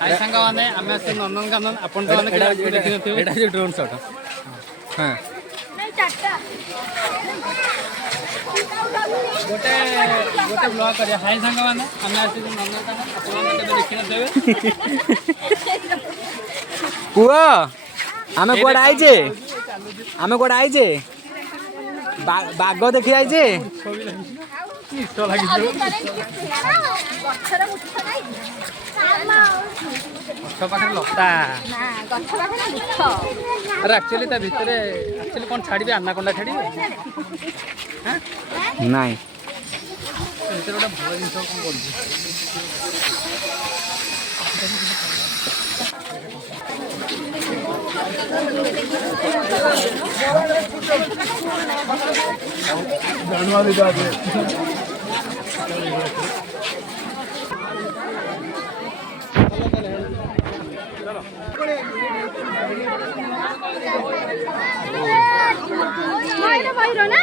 हाय सांग मैंने आम नंदनकानन आपन देखी ड्रोन शॉट हाँ गोटे गोटे ब्लॉग कर हाय सांग मैंने आम नंदनकानन देखी पुआ आमे कोड आइजे आमे कोड आइजे बाग देखि आइजे पाखे लता अरे एक्चुअली ता भितर एक्चुअली कौन छाड़े आनाकोंडा छाड़े नाई भितर गोटे भल जिन कौन ना